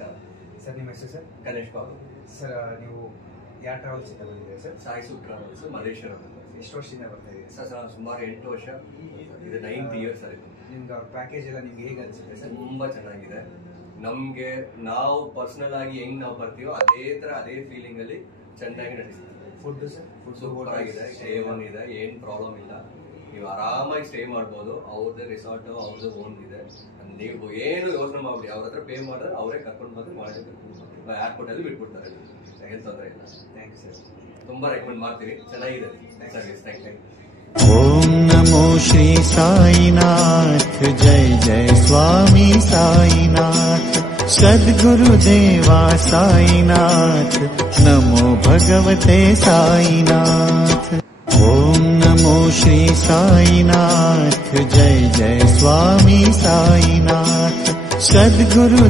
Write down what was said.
ನಮಸ್ಕಾರ ಸರ್. ನಿಮ್ಮ ಹೆಸರು ಸರ್? ಗಣೇಶ್ ಬಾಬು ಸರ್, ನೀವು ಯಾವ ಟ್ರಾವೆಲ್ಸ್ ಇಂದ ಬಂದಿದ್ದೀರಾ sir? Sai suit travels Malleshwara. ಎಷ್ಟು ವರ್ಷದಿಂದ ಬರ್ತಾ ಇದ್ದೀರಾ ಸರ್ ಸುಮಾರು 8 ವರ್ಷ, ಇದು 9th ಇಯರ್ ಸರ್. ಇದು ನಿಮ್ಗೆ ಪ್ಯಾಕೇಜ್ ಎಲ್ಲ ನಿಮ್ಗೆ ಹೇಗೆ ಅನಿಸುತ್ತೆ ಸರ್? ತುಂಬಾ ಚೆನ್ನಾಗಿದೆ. ನಮ್ಗೆ ನಾವು ಪರ್ಸನಲ್ ಆಗಿ ಹೆಂಗ್ ನಾವು ಬರ್ತೀವೋ ಅದೇ ಫೀಲಿಂಗ್ ಅಲ್ಲಿ ಚೆನ್ನಾಗಿ ನಡೆಸ್ತೀವಿ. Food sir? ಫುಡ್ ಸೂಪರ್ ಆಗಿದೆ, ಸ್ಟೇ ಇದೆ, ಏನ್ ಪ್ರಾಬ್ಲಮ್ ಇಲ್ಲ. ನೀವು ಆರಾಮಾಗಿ ಸ್ಟೇ ಮಾಡ್ಬೋದು. ಅವ್ರದ್ದೇ ರಿಸಾರ್ಟ್, ಅವ್ರದ್ದು ಓನ್ ಇದೆ. ನೀವು ಏನು ಯೋಚನೆ ಮಾಡ್ಬಿಡಿ, ಅವ್ರ ಹತ್ರ ಪೇ ಮಾಡಿದ್ರೆ ಅವರೇ ಕರ್ಕೊಂಡು ಬಂದು ಮಾಡಿ ಏರ್ಪೋರ್ಟ್ ಅಲ್ಲಿ ಬಿಟ್ಬಿಡ್ತಾರೆ. ಏನು ತೊಂದರೆ ಇಲ್ಲ. Thanks sir. ತುಂಬಾ ರೆಕಮೆಂಡ್ ಮಾಡ್ತೀವಿ, ಚೆನ್ನಾಗಿದೆ ಸರ್ವಿಸ್. Thank you. ಓಂ ನಮೋ ಶ್ರೀ ಸಾಯಿನಾಥ. ಜೈ ಜೈ ಸ್ವಾಮಿ ಸಾಯಿನಾಥ. ಸದ್ಗುರುದೇವಾ ಸಾಯಿನಾಥ. ನಮೋ ಭಗವತೆ ಸಾಯಿನಾಥ. ಓಂ ನಮೋ ಶ್ರೀ ಸಾಯಿನಾಥ. ಜೈ ಜೈ ಸ್ವಾಮಿ ಸಾಯಿನಾಥ. ಸದ್ಗುರುದೇವ